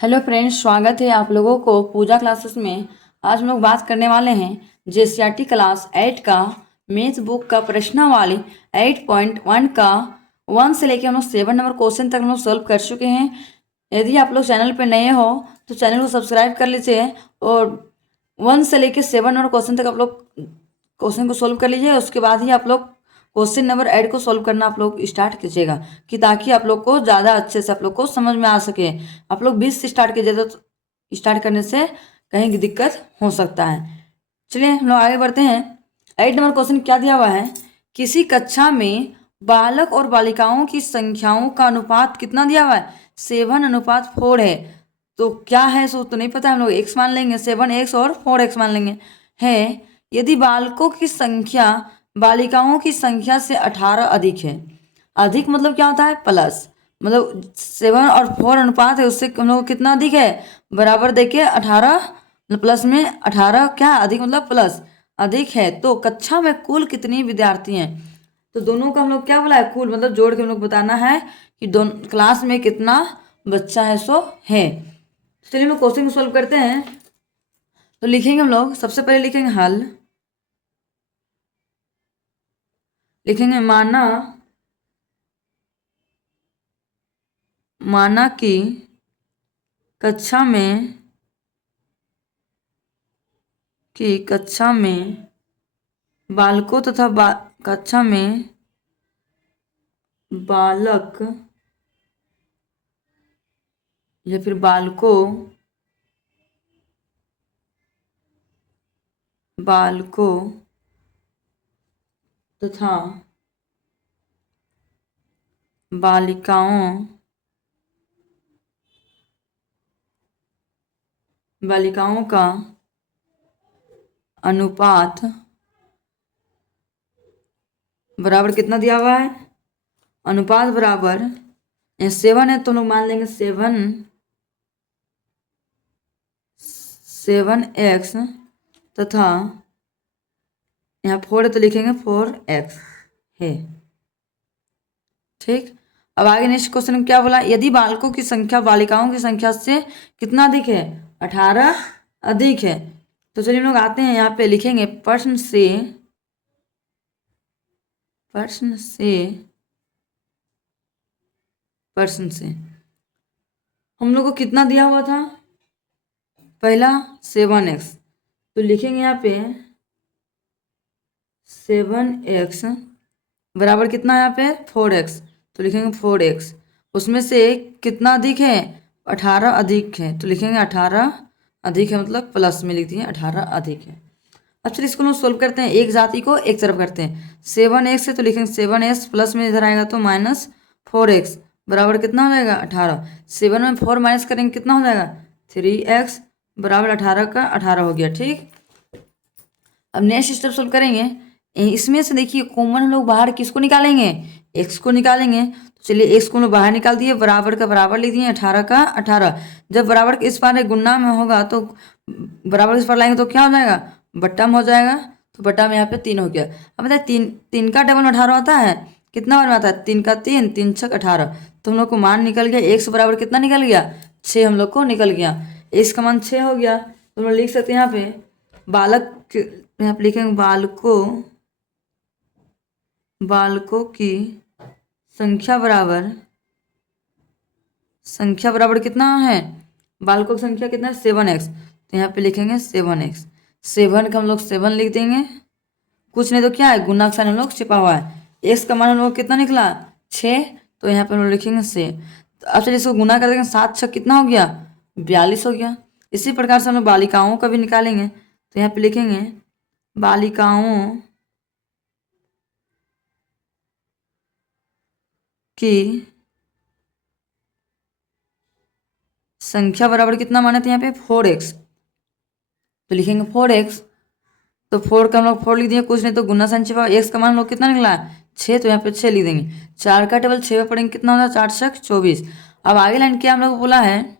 Hello friends, स्वागत है आप लोगों को पूजा क्लासेस में। आज हम लोग बात करने वाले हैं जेसीईआरटी क्लास 8 का मैथ बुक का प्रश्नावली 8.1 का 1 से लेकर हम लोग 7 नंबर क्वेश्चन तक हम लोग सॉल्व कर चुके हैं। यदि आप लोग चैनल पर नए हो तो चैनल को सब्सक्राइब कर लीजिए और 1 से लेकर 7 नंबर क्वेश्चन तक आप लोग क्वेश्चन को सॉल्व कर लीजिए। उसके बाद ही आप लोग क्वेश्चन नंबर 8 को सॉल्व करना आप लोग स्टार्ट कीजिएगा कि ताकि आप लोग को ज़्यादा अच्छे से आप लोग को समझ में आ सके। आप लोग 20 से स्टार्ट कीजिए तो स्टार्ट करने से कहीं की दिक्कत हो सकता है। चलिए हम लोग आगे बढ़ते हैं। 8 नंबर क्वेश्चन क्या दिया हुआ है, किसी कक्षा में बालक और बालिकाओं की संख्याओं का अनुपात कितना दिया हुआ है, 7:4 है। तो क्या है सो तो नहीं पता, हम लोग x मान लेंगे, 7x और 4x मान लेंगे। है यदि बालकों की संख्या बालिकाओं की संख्या से 18 अधिक है। अधिक मतलब क्या होता है, प्लस, मतलब 7 और 4 अनुपात है, उससे हम लोग को कितना अधिक है, बराबर देके 18 प्लस में 18 क्या अधिक मतलब प्लस अधिक है। तो कक्षा में कुल कितनी विद्यार्थी हैं, तो दोनों का हम लोग क्या बोला है, कुल मतलब जोड़ के हम लोग बताना है कि दोनों क्लास में कितना बच्चा है सो है। तो चलिए हम क्वेश्चन को सॉल्व करते हैं। तो लिखेंगे हम लोग, सबसे पहले लिखेंगे हल, लिखेंगे माना माना कि कक्षा में बालकों तथा कक्षा में बालक या फिर बालकों तथा बालिकाओं का अनुपात बराबर कितना दिया हुआ है, अनुपात बराबर 7 है तो लोग मान लेंगे 7x तथा यहाँ 4 है तो लिखेंगे 4x है। ठीक, अब आगे नेक्स्ट क्वेश्चन में क्या बोला, यदि बालकों की संख्या बालिकाओं की संख्या से कितना अधिक है, 18 अधिक है। तो चलिए हम लोग आते हैं, यहाँ पे लिखेंगे प्रश्न से हम लोग को कितना दिया हुआ था, पहला 7x, तो लिखेंगे यहाँ पे 7x बराबर कितना है यहाँ पे 4x, तो लिखेंगे 4x। उसमें से कितना अधिक है, 18 अधिक है, तो लिखेंगे 18 अधिक है, मतलब प्लस में लिख दिए 18 अधिक है। अब चलिए इसको हम सोल्व करते हैं, एक जाति को एक तरफ करते हैं। 7x है तो लिखेंगे 7x प्लस में इधर आएगा तो -4x बराबर कितना हो जाएगा 18। 7 में 4 माइनस करेंगे कितना हो जाएगा 3x बराबर 18 का 18 हो गया। ठीक, अब नेक्स्ट स्टेप सोल्व करेंगे। इसमें से देखिए कॉमन हम लोग बाहर किसको निकालेंगे, x को निकालेंगे। तो चलिए x को हम लोग बाहर निकाल दिए, बराबर का बराबर लिख दिए 18 का 18। जब बराबर के इस पार गुणा में होगा तो बराबर इस पार लाएंगे तो क्या हो जाएगा, बट्टा में हो जाएगा। तो बट्टा में यहाँ पे 3 हो गया। अब बताए तीन का डबल 18 होता है, कितना बार में आता है, 3 का 3, 3 छक 18। तो हम लोग को मान निकल गया, x बराबर कितना निकल गया 6 हम लोग को निकल गया, x का मान 6 हो गया। तो हम लोग लिख सकते हैं यहाँ पे यहाँ पे लिखेंगे बालकों की संख्या बराबर कितना है, बालकों की संख्या कितना है 7x, तो यहाँ पे लिखेंगे 7x। 7 का हम लोग 7 लिख देंगे, कुछ नहीं तो क्या है गुना का साइन हम लोग छिपा हुआ है। x का मान हम लोग कितना निकला 6, तो यहाँ पे हम लोग लिखेंगे 6। तो अब चलिए इसको गुना कर देंगे, 7 6 कितना हो गया 42 हो गया। इसी प्रकार से हम लोग बालिकाओं का भी निकालेंगे, तो यहाँ पे लिखेंगे बालिकाओं की संख्या बराबर कितना माने थे यहाँ पे 4x, तो लिखेंगे 4x। तो 4 का हम लोग 4 लिख दिए, कुछ नहीं तो गुना साइन छिपा, x का मान हम लोग कितना निकला 6, तो यहाँ पे 6 लिख देंगे। 4 का टेबल 6 में पढ़ेंगे कितना होता है 4 छक 24। अब आगे लाइन क्या हम लोग को बोला है,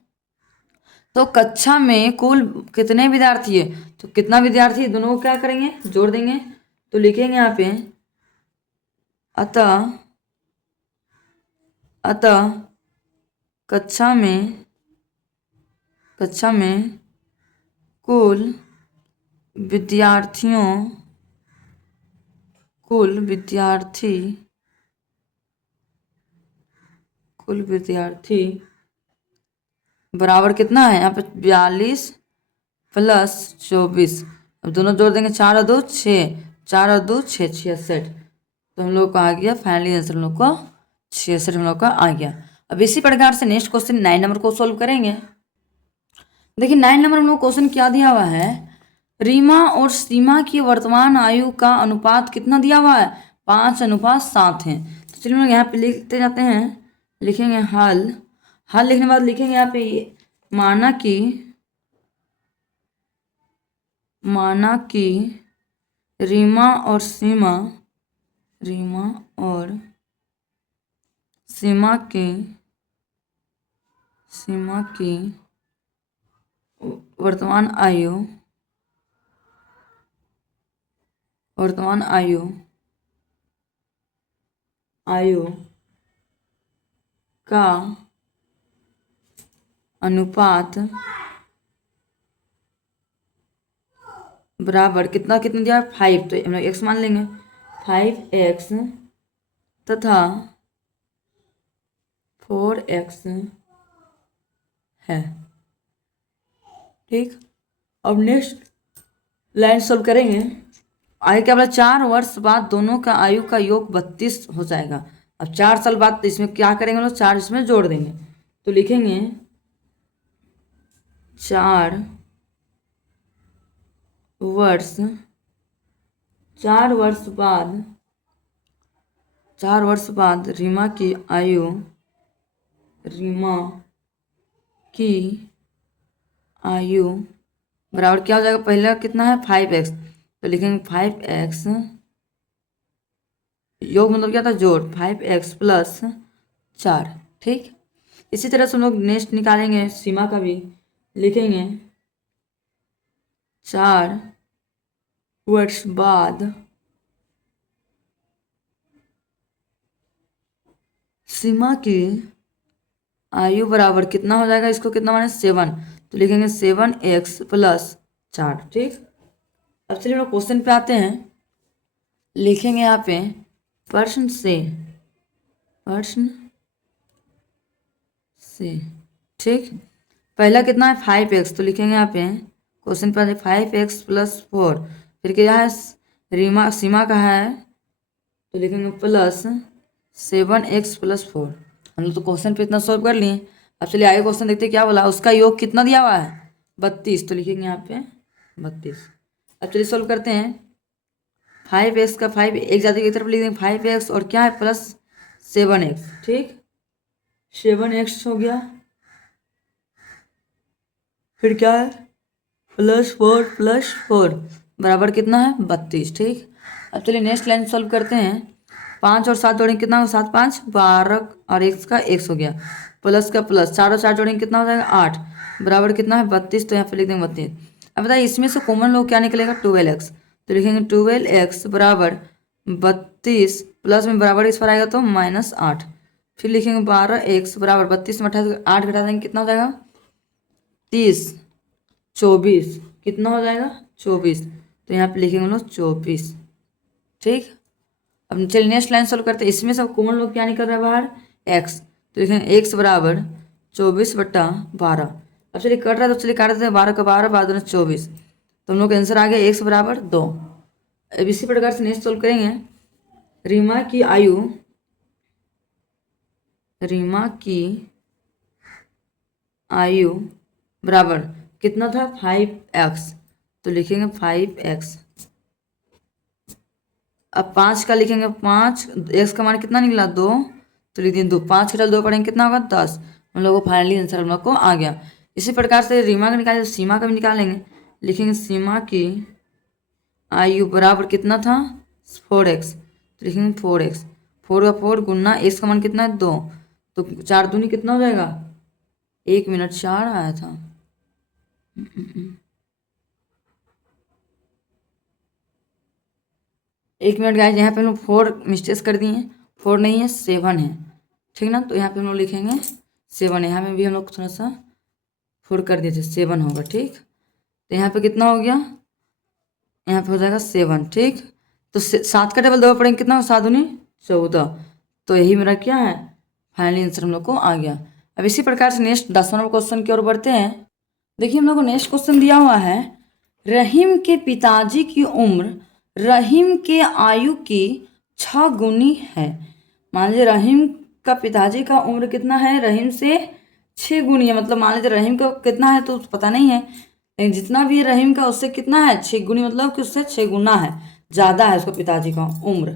तो कक्षा में कुल कितने विद्यार्थी है, तो कितना विद्यार्थी है दोनों को क्या करेंगे जोड़ देंगे। तो लिखेंगे यहाँ पे अतः कक्षा में कक्षा में कुल विद्यार्थियों कुल विद्यार्थी बराबर कितना है यहाँ पे 42 प्लस 24। अब दोनों जोड़ देंगे, 4 और 2 6, 4 और 2 6, 66। तो हम लोग को आ गया फाइनली आंसर, हम लोग को 66 हम लोग का आ गया। अब इसी प्रकार से नेक्स्ट क्वेश्चन 9 नंबर को सोल्व करेंगे। देखिए 9 नंबर हम लोग क्वेश्चन क्या दिया हुआ है, रीमा और सीमा की वर्तमान आयु का अनुपात कितना दिया हुआ है, 5:7 है। तो चलिए हम लोग यहाँ पे लिखते जाते हैं, लिखेंगे हल लिखने के बाद लिखेंगे यहाँ पे माना कि रीमा और सीमा की वर्तमान आयु का अनुपात बराबर कितना दिया 5। तो हम लोग x मान लेंगे, 5x तथा 4x है। ठीक, अब नेक्स्ट लाइन सॉल्व करेंगे। आगे क्या बोला, 4 वर्ष बाद दोनों का आयु का योग 32 हो जाएगा। अब 4 साल बाद तो इसमें क्या करेंगे लोग, 4 इसमें जोड़ देंगे। तो लिखेंगे 4 वर्ष बाद रीमा की आयु बराबर क्या हो जाएगा, पहला कितना है 5x। तो लिखेंगे 5x योग मतलब क्या था, जोड़, 5x प्लस 4। ठीक, इसी तरह से हम लोग नेक्स्ट निकालेंगे सीमा का भी, लिखेंगे 4 वर्ष बाद सीमा की आयु बराबर कितना हो जाएगा, इसको कितना माने 7। तो लिखेंगे 7x प्लस 4। ठीक, अब चलिए हम लोग क्वेश्चन पे आते हैं, लिखेंगे यहाँ पे प्रश्न से। ठीक, पहला कितना है 5x। तो लिखेंगे यहाँ पे क्वेश्चन पे 5x प्लस 4। फिर क्या है, सीमा का है, तो लिखेंगे प्लस 7x प्लस 4। हम लोग तो क्वेश्चन पे इतना सॉल्व कर लिए। अब चलिए आगे क्वेश्चन देखते हैं क्या बोला, उसका योग कितना दिया हुआ है 32। तो लिखेंगे यहाँ पे 32। अब चलिए सॉल्व करते हैं, 5x का 5 एक जाति की तरफ लिख देंगे 5x और क्या है प्लस 7x। ठीक, 7x हो गया, फिर क्या है प्लस 4 बराबर कितना है 32। ठीक, अब चलिए नेक्स्ट लाइन सॉल्व करते हैं, 5 और 7 जोड़ेंगे कितना हो, 7 5 12 और x का x हो गया, प्लस का प्लस, 4 और 4 जोड़ेंगे कितना हो जाएगा 8 बराबर कितना है 32। तो यहाँ पे लिख देंगे 32। अब बताइए इसमें से कॉमन लोग क्या निकलेगा 12x। तो लिखेंगे 12x बराबर 32 प्लस में बराबर इस पर आएगा तो -8। फिर लिखेंगे 12x बराबर 32 में 8 घटा देंगे कितना हो जाएगा 30, 24 कितना हो जाएगा 24। तो यहाँ पे लिखेंगे हम लोग 24। ठीक, अब चलिए नेक्स्ट लाइन सोल्व करते हैं, इसमें सब कॉमन लोग क्या निकल रहा है बाहर x। तो लिखेंगे x बराबर 24/12। अब चलिए कट रहा है तो चलिए काट देते हैं, 12 का 12 12 24। तो हम लोग का आंसर आ गया x बराबर 2। अब इसी प्रकार से नेक्स्ट सोल्व करेंगे, रीमा की आयु बराबर कितना था 5x। तो लिखेंगे 5x। अब 5 का लिखेंगे 5, x का मान कितना निकला 2। तो लिख देंगे 2, 5 के 2 पढ़ेंगे कितना होगा 10। हम लोग को फाइनली आंसर हम लोग को आ गया। इसी प्रकार से रीमा का निकालेंगे, सीमा का भी निकालेंगे। लिखेंगे सीमा की आयु बराबर कितना था 4x। तो लिखेंगे 4x, 4 का 4 गुना x का मान कितना है 2। तो 4 दूनी कितना हो जाएगा 1 मिनट 4 आया था। 1 मिनट गाइस, यहाँ पे हम लोग 4 मिस्टेक्स कर दिए हैं, 4 नहीं है 7 है। ठीक ना, तो यहाँ पे हम लोग लिखेंगे 7 है, यहाँ में भी हम लोग थोड़ा सा 4 कर दीजिए 7 होगा। ठीक, तो यहाँ पे कितना हो गया, यहाँ पे हो जाएगा 7। ठीक, तो 7 का टेबल 2 पढ़ेंगे कितना, 7 दूनी 14। तो यही मेरा क्या है, फाइनली आंसर हम लोग को आ गया। अब इसी प्रकार से नेक्स्ट 10वां नंबर क्वेश्चन की ओर बढ़ते हैं। देखिए हम लोग को नेक्स्ट क्वेश्चन दिया हुआ है, रहीम के पिताजी की उम्र रहीम के आयु की 6 गुनी है। मान लीजिए रहीम का पिताजी का उम्र कितना है, रहीम से 6 गुनी है। मतलब मान लीजिए रहीम का कितना है तो पता नहीं है, लेकिन जितना भी है रहीम का उससे कितना है, 6 गुनी, मतलब कि उससे 6 गुना है, ज़्यादा है उसका पिताजी का उम्र।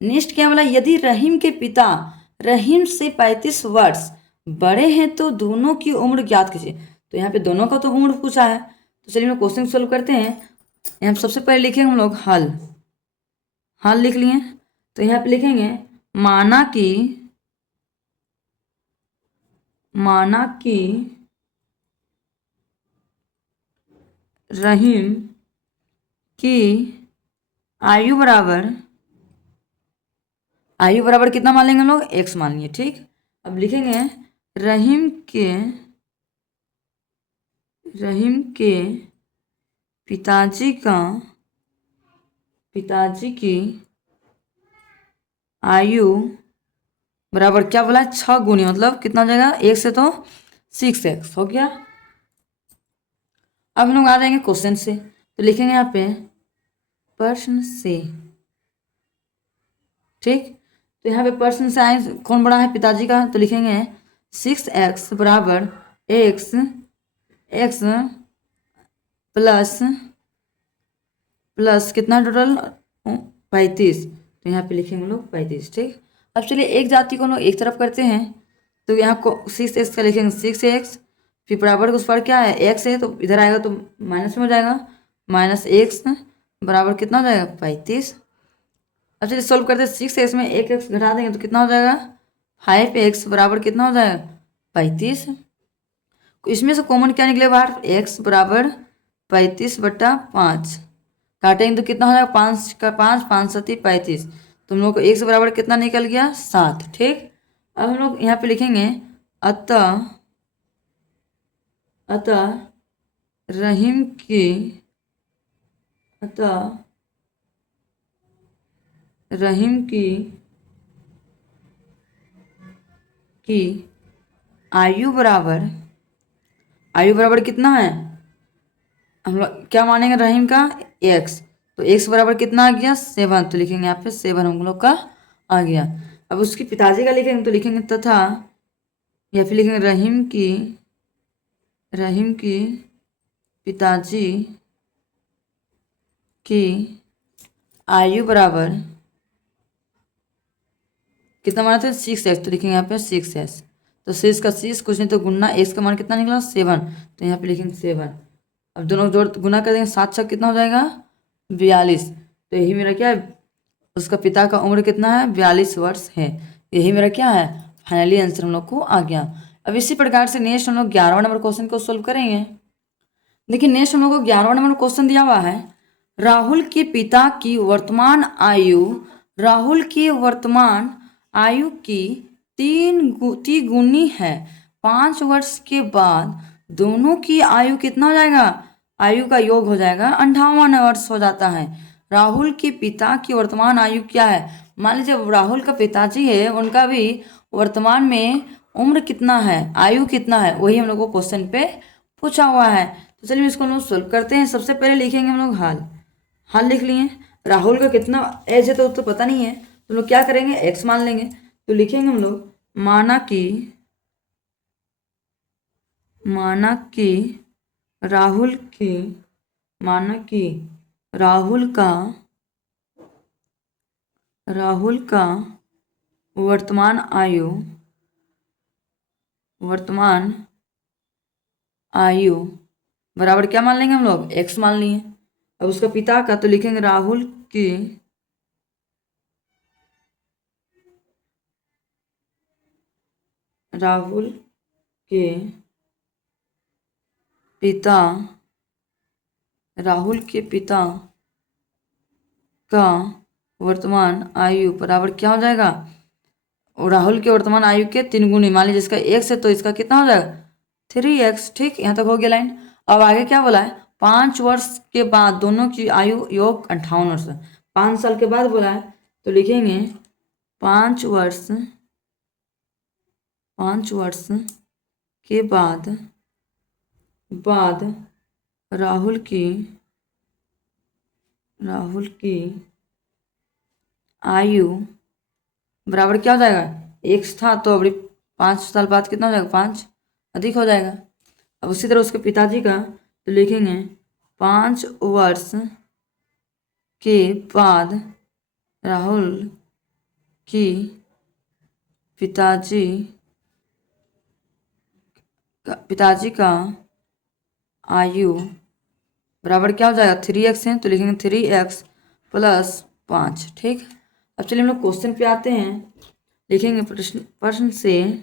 नेक्स्ट क्या बोला, यदि रहीम के पिता रहीम से 35 वर्ष बड़े हैं तो दोनों की उम्र ज्ञात कीजिए। तो यहाँ पे दोनों का तो उम्र पूछा है, तो चलिए हम क्वेश्चन सोल्व करते हैं। यहाँ सबसे पहले लिखेंगे हम लोग हल। हल लिख लिए, तो यहाँ पे लिखेंगे माना कि रहीम की आयु बराबर कितना मान लेंगे हम लोग, x मान लिए। ठीक, अब लिखेंगे रहीम के पिताजी की आयु बराबर क्या बोला है, 6 गुनी, मतलब कितना हो जाएगा, 1 से तो 6x हो गया। अब हम लोग आ जाएंगे क्वेश्चन से, तो लिखेंगे यहाँ पे प्रश्न से। ठीक, तो यहाँ पे प्रश्न से आए कौन बड़ा है, पिताजी का, तो लिखेंगे 6x बराबर x प्लस कितना टोटल 35। तो यहाँ पे लिखेंगे हम लोग 35। ठीक, अब चलिए एक जाति को हम लोग एक तरफ करते हैं, तो यहाँ को 6x का लिखेंगे 6x, फिर बराबर उस पर क्या है x है, तो इधर आएगा तो माइनस में हो जाएगा, -x बराबर कितना हो जाएगा 35। अब चलिए सोल्व करते हैं, 6x में एक x घटा देंगे तो कितना हो जाएगा 5x बराबर कितना हो जाएगा 35। इसमें से कॉमन क्या निकले बाहर, x बराबर 35/5, काटेंगे तो कितना हो जाएगा 5 का 5, 5 7 35, तो हम लोग को x बराबर कितना निकल गया 7। ठीक, अब हम लोग यहाँ पे लिखेंगे अतः रहीम की आयु बराबर कितना है, हम लोग क्या मानेंगे रहीम का x, तो x बराबर कितना आ गया 7, तो लिखेंगे यहाँ पे 7 हम लोग का आ गया। अब उसके पिताजी का लिखेंगे तो लिखेंगे तथा, या फिर लिखेंगे रहीम की पिताजी की आयु बराबर कितना माना था 6x, तो लिखेंगे यहाँ पे 6x, तो 6 का 6 कुछ नहीं तो गुना x का मान कितना निकला 7, तो यहाँ पे लिखेंगे 7। अब दोनों जोड़ गुना कर देंगे 7 6 कितना हो जाएगा 42, तो यही मेरा क्या है, उसका पिता का उम्र कितना है 42 वर्ष है। यही मेरा क्या है फाइनली आंसर हम लोग को आ गया। अब इसी प्रकार से नेक्स्ट हम लोग 11वां नंबर क्वेश्चन को सोल्व करेंगे। देखिए नेक्स्ट हम लोग को 11वां नंबर क्वेश्चन दिया हुआ है, राहुल के पिता की वर्तमान आयु की 3 गुनी है। 5 वर्ष के बाद दोनों की आयु कितना हो जाएगा, आयु का योग हो जाएगा 58 वर्ष हो जाता है। राहुल के पिता की वर्तमान आयु क्या है, मान लीजिए राहुल का पिताजी है, उनका भी वर्तमान में उम्र कितना है, आयु कितना है, वही हम लोग को क्वेश्चन पे पूछा हुआ है। तो चलिए इसको हम लोग सोल्व करते हैं। सबसे पहले लिखेंगे हम लोग हाल लिख लिए, राहुल का कितना एज है तो पता नहीं है, तो लोग क्या करेंगे x मान लेंगे, तो लिखेंगे हम लोग माना कि राहुल का वर्तमान आयु बराबर क्या मान लेंगे हम लोग x मान लिए। अब उसका पिता का तो लिखेंगे राहुल के पिता का वर्तमान आयु बराबर क्या हो जाएगा, और राहुल के वर्तमान आयु के 3 गुनी, मान लीजिए इसका x है तो इसका कितना हो जाएगा 3x। ठीक, यहाँ तक हो गया लाइन। अब आगे क्या बोला है, 5 वर्ष के बाद दोनों की आयु योग 58 वर्ष है। 5 साल के बाद बोला है तो लिखेंगे 5 वर्ष, 5 वर्ष के बाद राहुल की आयु बराबर क्या हो जाएगा, x था तो अभी 5 साल बाद कितना हो जाएगा, 5 अधिक हो जाएगा। अब उसी तरह उसके पिताजी का तो लिखेंगे 5 वर्ष के बाद राहुल की पिताजी का आयु बराबर क्या हो जाएगा, 3x है तो लिखेंगे 3x + 5। ठीक, अब चलिए हम लोग क्वेश्चन पे आते हैं। लिखेंगे प्रश्न से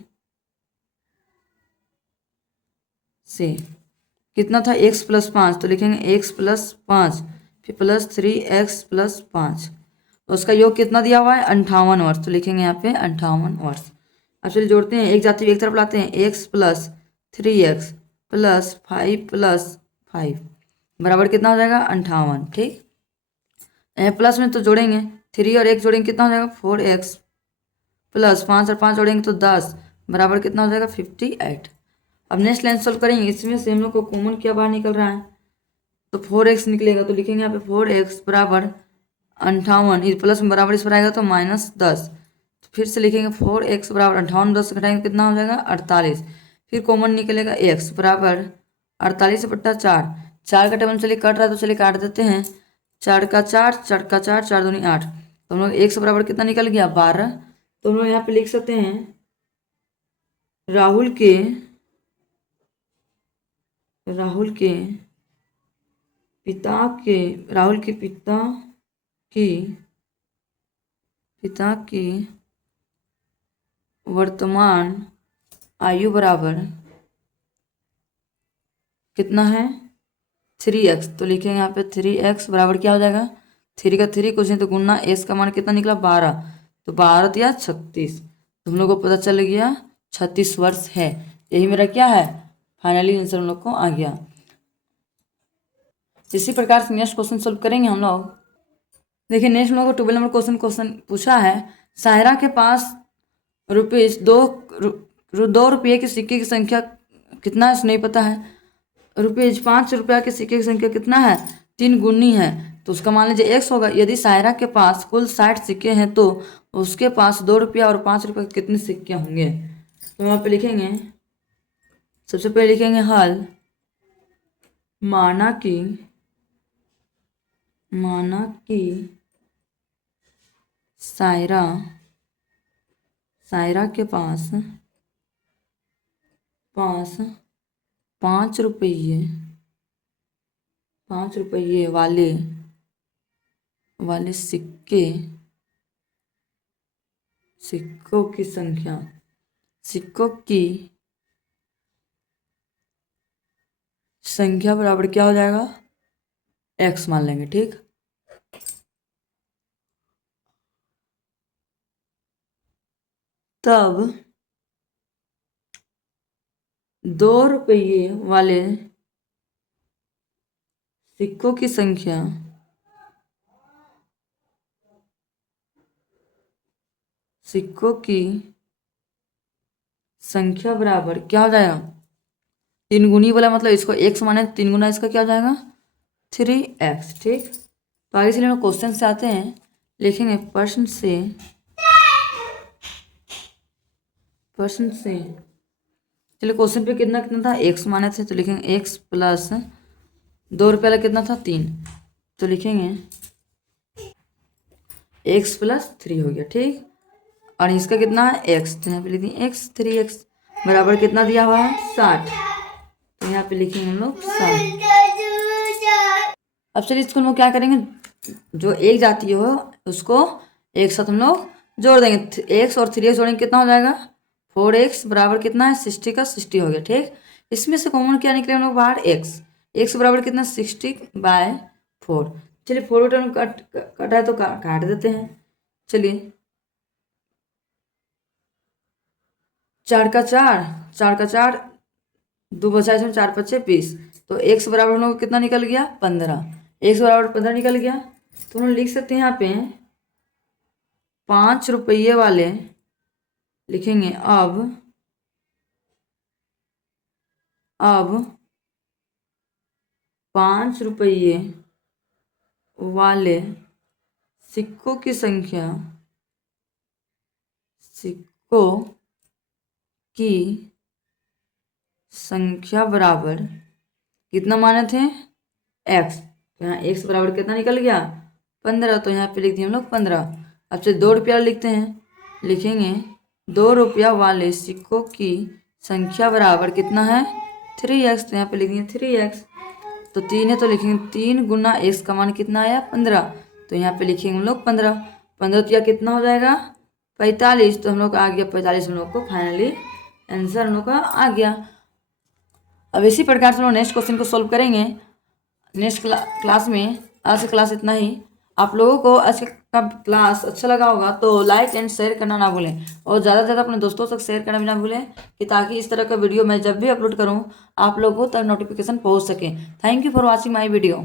कितना था, x + 5 तो लिखेंगे x + 5 फिर +3x + 5। उसका योग कितना दिया हुआ है, 58 वर्ष तो लिखेंगे यहाँ पे 58 वर्ष। अब चलिए जोड़ते हैं, एक जाति एक तरफ लाते हैं, x + 3x + 5 + 5 बराबर कितना हो जाएगा, 58। ठीक, प्लस में तो जोड़ेंगे 3 और 1 जोड़ेंगे कितना हो जाएगा, 4x + 5 और 5 जोड़ेंगे तो 10 बराबर कितना हो जाएगा, 58। अब नेक्स्ट लाइन सॉल्व करेंगे, इसमें से हम लोग को कॉमन क्या बाहर निकल रहा है तो 4x निकलेगा तो लिखेंगे यहाँ पे 4x बराबर 58, इस प्लस में बराबर इस पर आएगा तो -10। तो फिर से लिखेंगे 4x बराबर 58, 10 घटाएंगे कितना हो जाएगा, 48। फिर कॉमन निकलेगा x बराबर 48/4, 4 का टेबल चलिए कट रहा है तो चलिए काट देते हैं, 4 का 4, 4 का 4, 4 दूनी 8, तो हम लोग x बराबर कितना निकल गया, 12। तो हम लोग यहाँ पे लिख सकते हैं राहुल के पिता की वर्तमान आयु बराबर कितना है, 3x तो लिखेंगे यहाँ पे 3x बराबर क्या हो जाएगा, 3 का 3 कुछ नहीं तो गुना s का मान कितना निकला, 12 तो 12 दिया 36। तो हम लोग को पता चल गया 36 वर्ष है। यही मेरा क्या है, फाइनली आंसर हम लोग को आ गया। इसी प्रकार से नेक्स्ट क्वेश्चन सोल्व करेंगे हम लोग। देखिए नेक्स्ट हम लोग को 12 नंबर क्वेश्चन पूछा है, सायरा के पास ₹2 के सिक्के की संख्या कितना है, नहीं पता है। ₹5 के सिक्के की संख्या कितना है, 3 गुनी है तो उसका मान लीजिए x होगा। यदि सायरा के पास कुल 60 सिक्के हैं तो उसके पास ₹2 और ₹5 कितने सिक्के होंगे। तो वहाँ पे लिखेंगे, सबसे पहले लिखेंगे हल, माना कि सायरा के पास 5 रुपये वाले सिक्कों की संख्या बराबर क्या हो जाएगा, x मान लेंगे। ठीक, तब ₹2 वाले सिक्कों की संख्या बराबर क्या हो जाएगा, 3 गुनी बोला मतलब इसको x माने 3 गुना इसका क्या हो जाएगा, 3x। ठीक, तो आगे चलिए हम क्वेश्चन से आते हैं। लिखेंगे प्रश्न से चलिए क्वेश्चन पे कितना था, x माने थे तो लिखेंगे x + ₹2 वाला कितना था, 3 तो लिखेंगे x + 3 हो गया। ठीक, और इसका कितना है x तो यहाँ पे लिख देंगे x, 3x बराबर कितना दिया हुआ है, 60 तो यहाँ पे लिखेंगे हम लोग 60। अब चलिए इसको हम लोग क्या करेंगे, जो एक जाती हो उसको एक साथ हम लोग जोड़ देंगे, x और 3x जोड़ेंगे कितना हो जाएगा, 4x बराबर कितना है, 60 का 60 हो गया। ठीक, इसमें से कॉमन क्या निकले हम लोग बाहर, x बराबर कितना, 60/4। चलिए 4 टर्म कटा है तो काट देते हैं। चलिए 4 का 4, 4 का 4 2 बचा इसमें, 4 पच्चे 20। तो x बराबर हम लोग को कितना निकल गया? 15। x बराबर 15 निकल गया। तो हम लिख सकते हैं यहाँ पे 5 रुपये वाले लिखेंगे। अब 5 रुपये वाले सिक्कों की संख्या बराबर कितना माने थे? x। तो यहाँ x बराबर कितना निकल गया? 15। तो यहाँ पे लिख दिए हम लोग 15। अब से 2 रुपया लिखते हैं, लिखेंगे 2 रुपया वाले सिक्कों की संख्या बराबर कितना है? 3x। तो यहाँ पे लिख दिए 3x। तो 3 है तो लिखेंगे 3 गुना x का मान कितना आया? 15। तो यहाँ पे लिखेंगे हम लोग 15। 15 तो यह कितना हो जाएगा? 45। तो हम लोग आ गया 45। हम लोग को फाइनली आंसर हम लोग का आ गया। अब इसी प्रकार से हम लोग नेक्स्ट क्वेश्चन को सॉल्व करेंगे नेक्स्ट क्लास में। आज का क्लास इतना ही। आप लोगों को आज का क्लास अच्छा लगा होगा तो लाइक एंड शेयर करना ना भूलें, और ज़्यादा से ज़्यादा अपने दोस्तों तक शेयर करना भी ना भूलें, कि ताकि इस तरह का वीडियो मैं जब भी अपलोड करूं आप लोगों तक नोटिफिकेशन पहुंच सके। Thank you for watching my video.